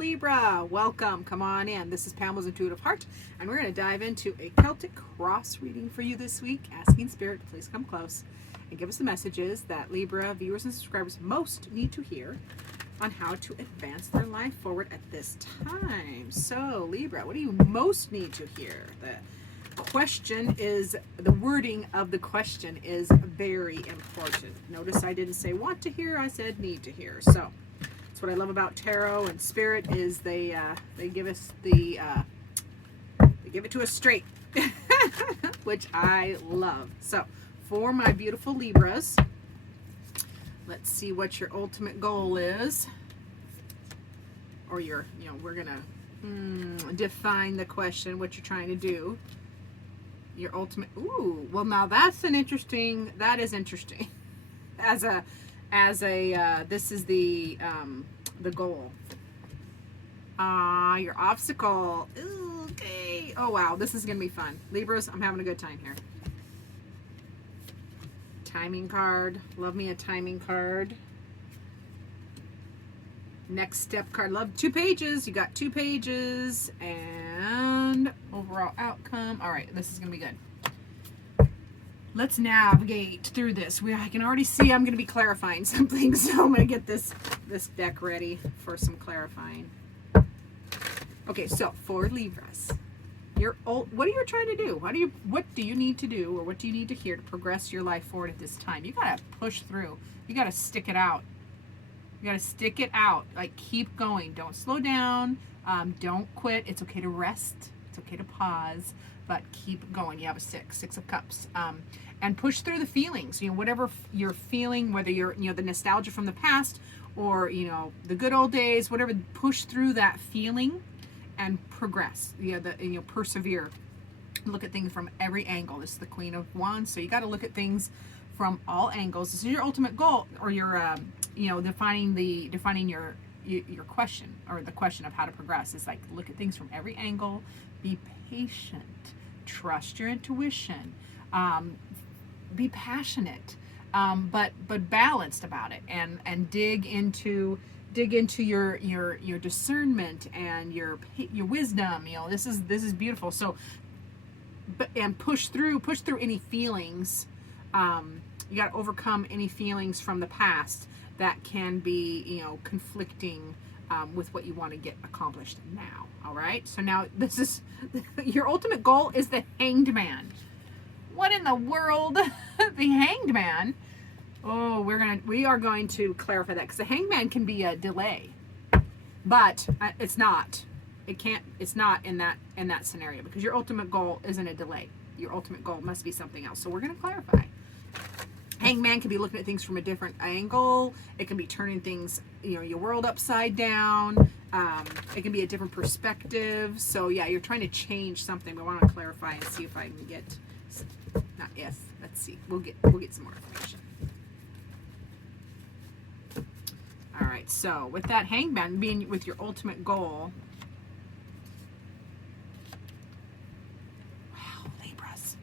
Libra. Welcome. Come on in. This is Pamela's Intuitive Heart, and we're going to dive into a Celtic cross reading for you this week, asking Spirit to please come close and give us the messages that Libra viewers and subscribers most need to hear on how to advance their life forward at this time. So, Libra, what do you most need to hear? The question is, the wording of the question is very important. Notice I didn't say want to hear, I said need to hear. So, that's what I love about tarot and Spirit is they give us they give it to us straight, which I love. So, for my beautiful Libras, let's see what your ultimate goal is, or your, we're gonna define the question, what you're trying to do. Your ultimate, well, now that's an interesting, that is interesting. As a, this is the goal. Your obstacle. Ooh, okay. Oh, wow. This is going to be fun. Libras, I'm having a good time here. Timing card. Love me a timing card. Next step card. Love 2 pages. You got 2 pages. And overall outcome. All right. This is going to be good. Let's navigate through this. I can already see I'm going to be clarifying something, so I'm going to get this deck ready for some clarifying. Okay, so for Libras, what are you trying to do? What do you need to do, or what do you need to hear to progress your life forward at this time? You got to push through. You got to stick it out. You got to stick it out. Like, keep going. Don't slow down. Don't quit. It's okay to rest. It's okay to pause. But keep going. You have a 6 of Cups, and push through the feelings. Whatever you're feeling, whether you're, the nostalgia from the past, or the good old days, whatever. Push through that feeling, and progress. Persevere. Look at things from every angle. This is the Queen of Wands, so you got to look at things from all angles. This is your ultimate goal, or your, defining your question, or the question of how to progress. It's like, look at things from every angle. Be patient. Trust your intuition, be passionate, but balanced about it, and dig into your discernment and your wisdom. This is beautiful. So, and push through any feelings. You got to overcome any feelings from the past that can be conflicting with what you want to get accomplished now. All right, so now this is your ultimate goal is the Hanged Man. What in the world? The Hanged Man? Oh, we are going to clarify that, because the Hanged Man can be a delay, but it's not. It's not in that scenario, because your ultimate goal isn't a delay. Your ultimate goal must be something else. So we're going to clarify. Hanged Man can be looking at things from a different angle. It can be turning things, your world upside down. It can be a different perspective. So yeah, you're trying to change something. We want to clarify and see if I can get, let's see. We'll get some more information. All right. So with that Hanged Man being with your ultimate goal. Wow, Libras.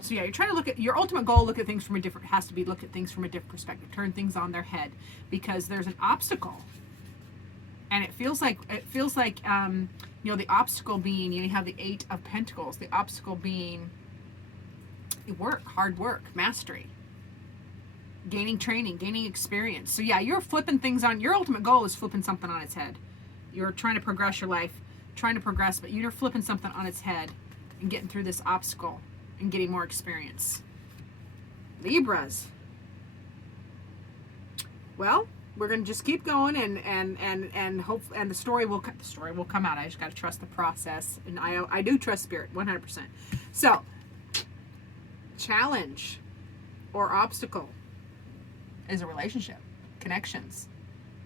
So yeah, you're trying to look at your ultimate goal. Look at things from look at things from a different perspective. Turn things on their head, because there's an obstacle, and it feels like the obstacle being, you have the 8 of Pentacles. The obstacle being hard work, mastery, gaining training, gaining experience. So yeah, you're flipping things on. Your ultimate goal is flipping something on its head. You're trying to progress your life, but you're flipping something on its head and getting through this obstacle and getting more experience. Libras. Well, we're going to just keep going, and hope, and the story will come out. I just got to trust the process, and I do trust Spirit 100%. So, challenge or obstacle is a relationship, connections.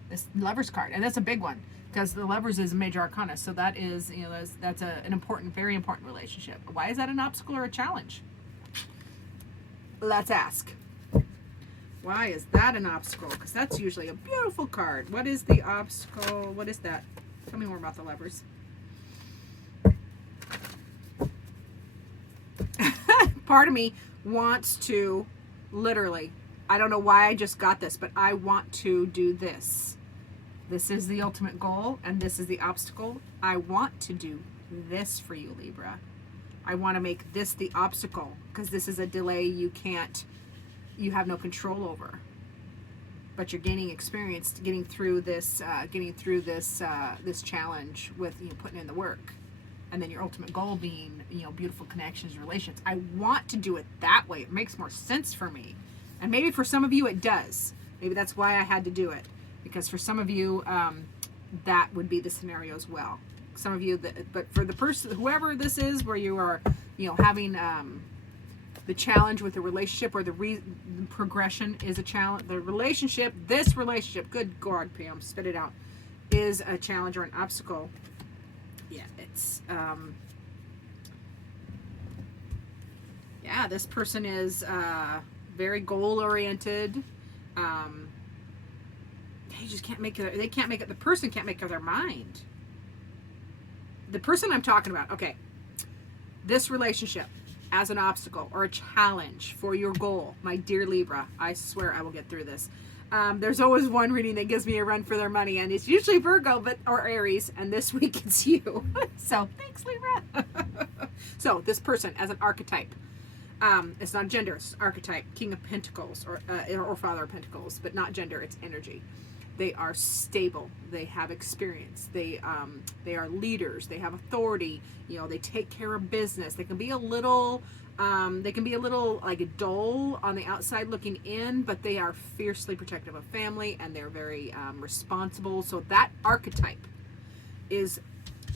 This Lovers card, and that's a big one, because the Lovers is a major arcana, so that is, that's an important, very important relationship. Why is that an obstacle or a challenge? Let's ask. Why is that an obstacle? Because that's usually a beautiful card. What is the obstacle? What is that? Tell me more about the Lovers. Part of me wants to, literally, I don't know why I just got this, but I want to do this. This is the ultimate goal, and this is the obstacle. I want to do this for you, Libra. I want to make this the obstacle, because this is a delay you have no control over. But you're gaining experience getting through this this challenge with putting in the work, and then your ultimate goal being beautiful connections, relations. I want to do it that way. It makes more sense for me, and maybe for some of you it does. Maybe that's why I had to do it, because for some of you that would be the scenario as well. Some of you but for the person, whoever this is, where you are having the challenge with the relationship, or the progression is a challenge. The relationship, this relationship, good God, Pam, spit it out, is a challenge or an obstacle. Yeah, it's, this person is very goal-oriented. They just can't make it, the person can't make up their mind. The person I'm talking about, okay, this relationship, as an obstacle or a challenge for your goal, my dear Libra, I swear I will get through this. There's always one reading that gives me a run for their money, and it's usually Virgo or Aries, and this week it's you. So thanks, Libra. So this person as an archetype, it's not gender, it's archetype, King of Pentacles or Father of Pentacles, but not gender, it's energy. They are stable. They have experience. They are leaders. They have authority. They take care of business. They can be a little like dull on the outside looking in, but they are fiercely protective of family, and they're very responsible. So that archetype is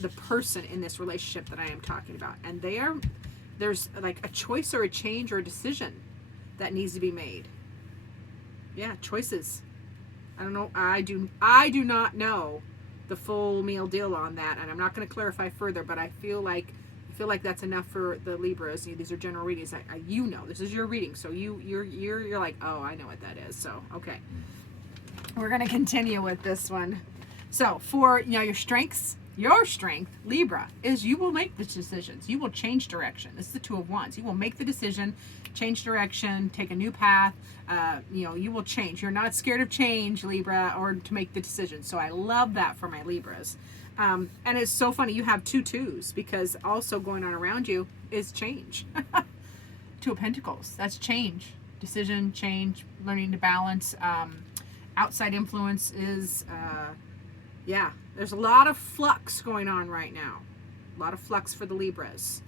the person in this relationship that I am talking about, and there's like a choice or a change or a decision that needs to be made. Yeah, choices. I don't know. I do not know the full meal deal on that, and I'm not going to clarify further. But I feel like that's enough for the Libras. These are general readings. This is your reading, so you're like, oh, I know what that is. So okay, we're going to continue with this one. So for your strengths. Your strength, Libra, is you will make the decisions. You will change direction. This is the Two of Wands. You will make the decision, change direction, take a new path. You will change. You're not scared of change, Libra, or to make the decision. So I love that for my Libras. And it's so funny. You have 2 twos, because also going on around you is change. 2 of Pentacles. That's change. Decision, change, learning to balance. Outside influence is... there's a lot of flux going on right now. A lot of flux for the Libras.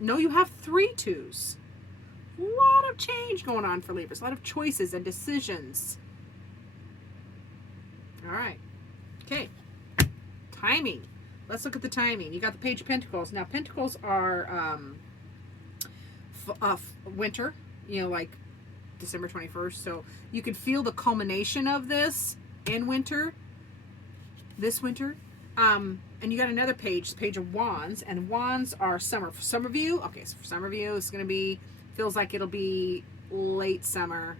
No, you have 3 twos. A lot of change going on for Libras. A lot of choices and decisions. All right. Okay. Timing. Let's look at the timing. You got the Page of Pentacles. Now, Pentacles are winter, like December 21st. So you could feel the culmination of this in this winter. And you got another page, Page of Wands, and Wands are summer. For some of you, okay, so for some of you, it's going to be, feels like it'll be late summer.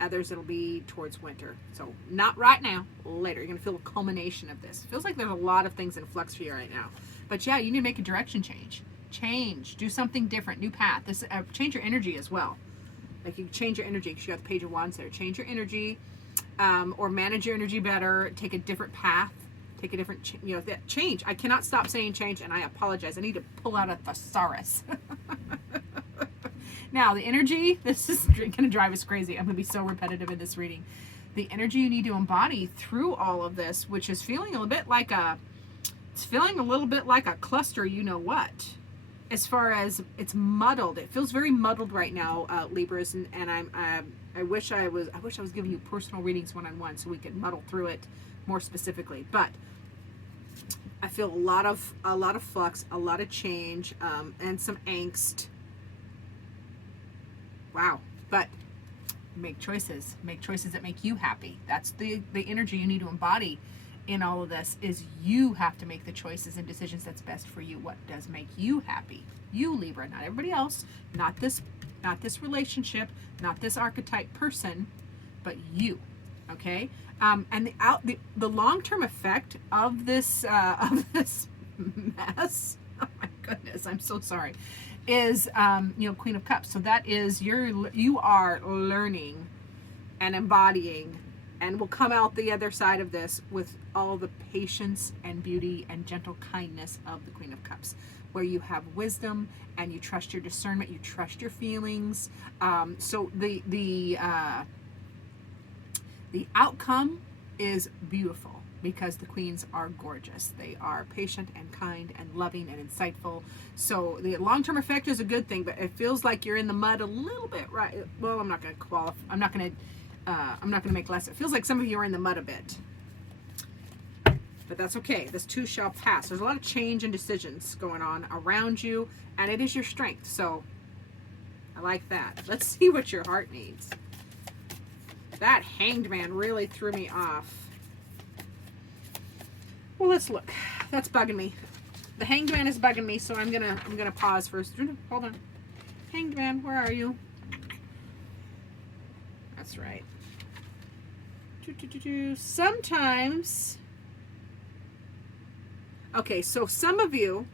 Others, it'll be towards winter. So not right now, later. You're going to feel a culmination of this. Feels like there's a lot of things in flux for you right now. But yeah, you need to make a direction change. Do something different, new path. This change your energy as well. Like you change your energy, because you got the Page of Wands there. Change your energy. Or manage your energy better, take a different path, take a different, that change. I cannot stop saying change, and I apologize. I need to pull out a thesaurus. Now, the energy, this is going to drive us crazy. I'm going to be so repetitive in this reading. The energy you need to embody through all of this, which is feeling a little bit like a cluster, as far as it's muddled. It feels very muddled right now, Libras, and I wish I was giving you personal readings one-on-one so we could muddle through it more specifically. But I feel a lot of flux, a lot of change, and some angst. Wow. But make choices that make you happy. That's the energy you need to embody in all of this, is you have to make the choices and decisions that's best for you. What does make you happy? You, Libra, not everybody else, not this relationship, not this archetype person, but you. Okay? And the long-term effect of this mess, oh my goodness, I'm so sorry, is Queen of Cups. So that is you are learning and embodying And we'll come out the other side of this with all the patience and beauty and gentle kindness of the Queen of Cups, where you have wisdom and you trust your discernment, you trust your feelings. So the outcome is beautiful because the queens are gorgeous. They are patient and kind and loving and insightful. So the long-term effect is a good thing, but it feels like you're in the mud a little bit, right? Well, I'm not going to qualify. I'm not going to make less. It feels like some of you are in the mud a bit. But that's okay. This too shall pass. There's a lot of change and decisions going on around you, and it is your strength. So I like that. Let's see what your heart needs. That Hanged Man really threw me off. Well, let's look. That's bugging me. The Hanged Man is bugging me, so I'm gonna pause first. Hold on. Hanged Man, where are you? That's right. Sometimes. Okay, so for some of you,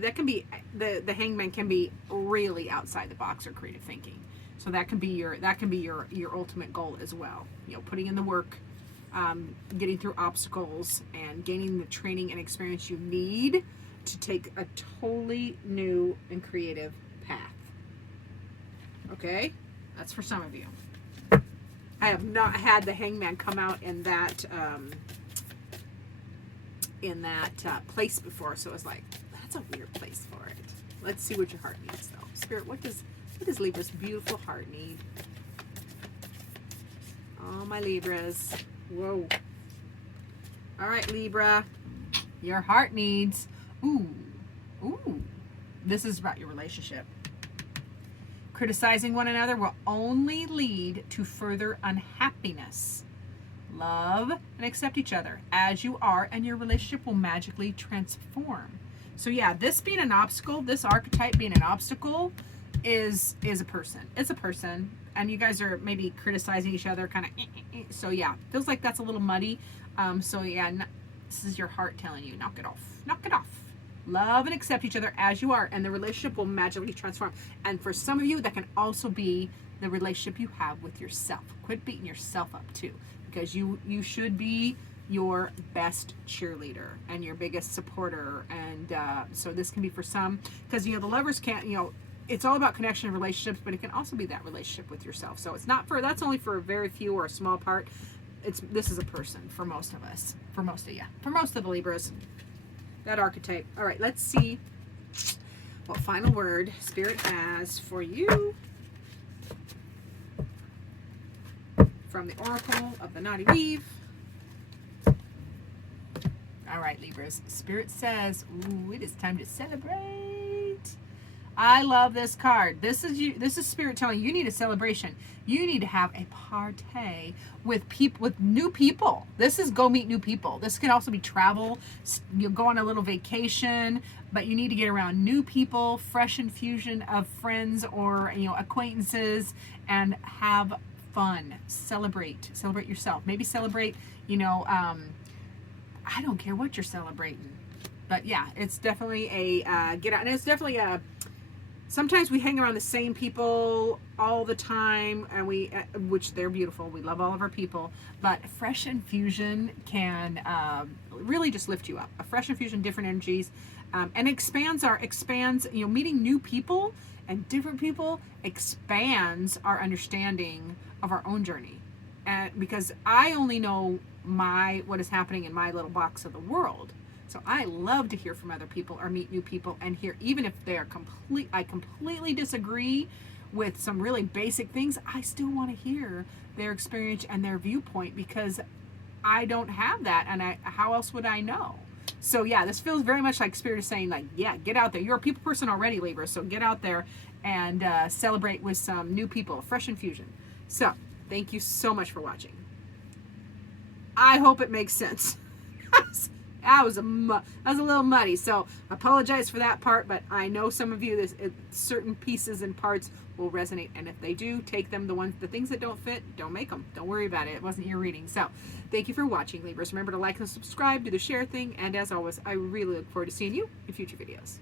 that can be the Hanged Man can be really outside the box or creative thinking. So that can be your ultimate goal as well. You know, putting in the work, getting through obstacles, and gaining the training and experience you need to take a totally new and creative path. Okay, that's for some of you. I have not had the Hanged Man come out in that place before, so it's like, that's a weird place for it. Let's see what your heart needs, though. Spirit, what does Libra's beautiful heart need? Oh, my Libras. Whoa. All right, Libra. Your heart needs. Ooh. This is about your relationship. Criticizing one another will only lead to further unhappiness. Love and accept each other as you are, and your relationship will magically transform. So yeah, this being an obstacle, this archetype being an obstacle is a person. It's a person, and you guys are maybe criticizing each other, kind of. So yeah, feels like that's a little muddy. So yeah, this is your heart telling you, knock it off. Knock it off. Love and accept each other as you are, and the relationship will magically transform. And for some of you, that can also be the relationship you have with yourself. Quit beating yourself up too, because you should be your best cheerleader and your biggest supporter. And so this can be for some, because the Lovers can't, it's all about connection and relationships, but it can also be that relationship with yourself. So it's not that's only for a very few or a small part. This is a person for most of us, for most of the Libras, that archetype. All right, let's see what final word Spirit has for you from the Oracle of the Naughty Weave. All right, Libras. Spirit says, ooh, it is time to celebrate. I love this card. This is Spirit telling you need a celebration. You need to have a party with new people. This is go meet new people. This can also be travel. You'll go on a little vacation, but you need to get around new people, fresh infusion of friends or acquaintances, and have fun. Celebrate yourself. Maybe celebrate, I don't care what you're celebrating, but yeah, it's definitely a get out, and it's definitely a. Sometimes we hang around the same people all the time, and which they're beautiful. We love all of our people, but fresh infusion can really just lift you up. A fresh infusion, different energies, and expands. Meeting new people and different people expands our understanding of our own journey, and because I only know what is happening in my little box of the world. So I love to hear from other people or meet new people and hear, even if they are I completely disagree with some really basic things, I still want to hear their experience and their viewpoint, because I don't have that, and how else would I know? So yeah, this feels very much like Spirit is saying, like, yeah, get out there. You're a people person already, Libra, so get out there and celebrate with some new people, fresh infusion. So thank you so much for watching. I hope it makes sense. That was a little muddy, so I apologize for that part, but I know some of you, certain pieces and parts will resonate, and if they do, take them. The things that don't fit, don't make them. Don't worry about it. It wasn't your reading. So thank you for watching, Libras. Remember to like and subscribe, do the share thing, and as always, I really look forward to seeing you in future videos.